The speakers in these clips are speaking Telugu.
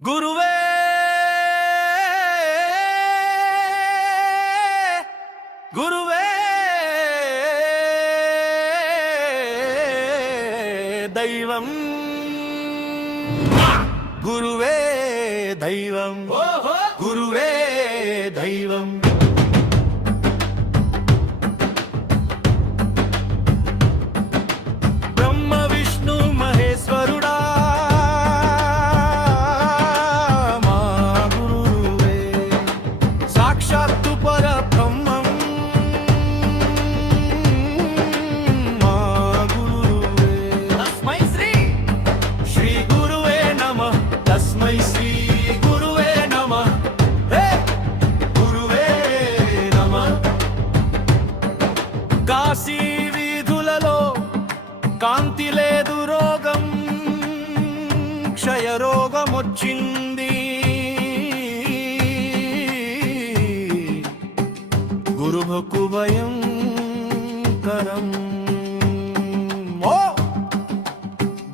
గురువే! గురువే! దైవం! గురువే దైవం! గురువే దైవం! సాక్షాత్తు పరబ్రహ్మం. మా గురువే. తస్మై శ్రీ. శ్రీ గురువే నమ. తస్మై శ్రీ గురువే నమ. హే! గురువే నమ. కాశీ వీధులలో కాంతి లేదు రోగం. క్షయరోగం వచ్చింది శుభకు భయంకరం ఓ!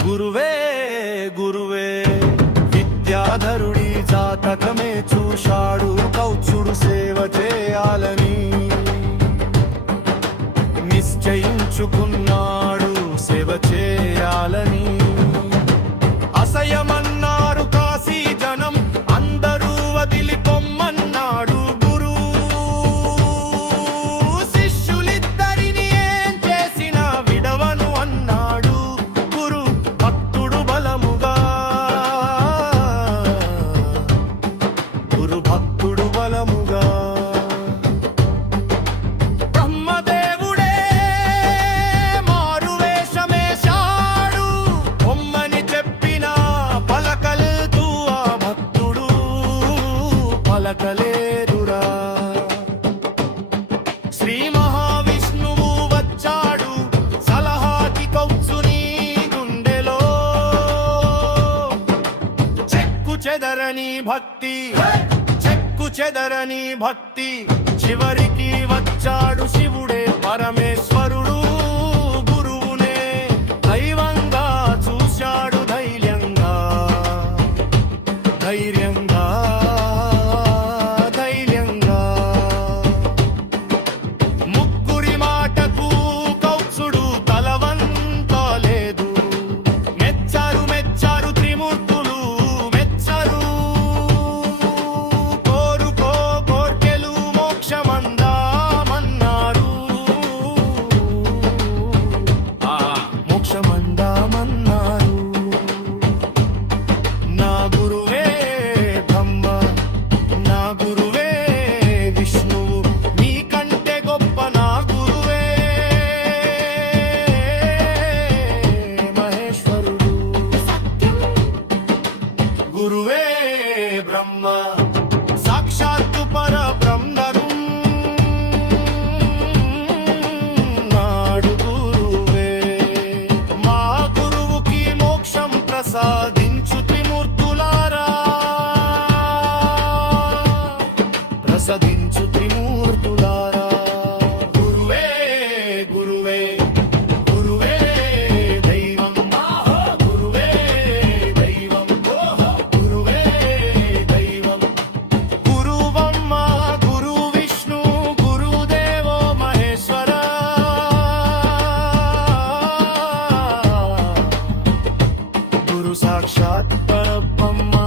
గురువే గురువే విద్యాధరుడి జాతకమే చూశాడు కౌచుడు సేవ చేయాలని నిశ్చయించుకున్నాడు సేవ చేయాలని. అసయమ భక్తి. చెక్కు చెదరని భక్తి. చివరికి వచ్చాడు శివుడే పరమేశ్వరుడు. బ్రహ్మ సాక్షాత్తు పర బ్రహ్మను నాడు గురువే. మా గురువుకి మోక్షం ప్రసాదించు త్రిమూర్తులారా. ప్రసాదించు caught, but up on my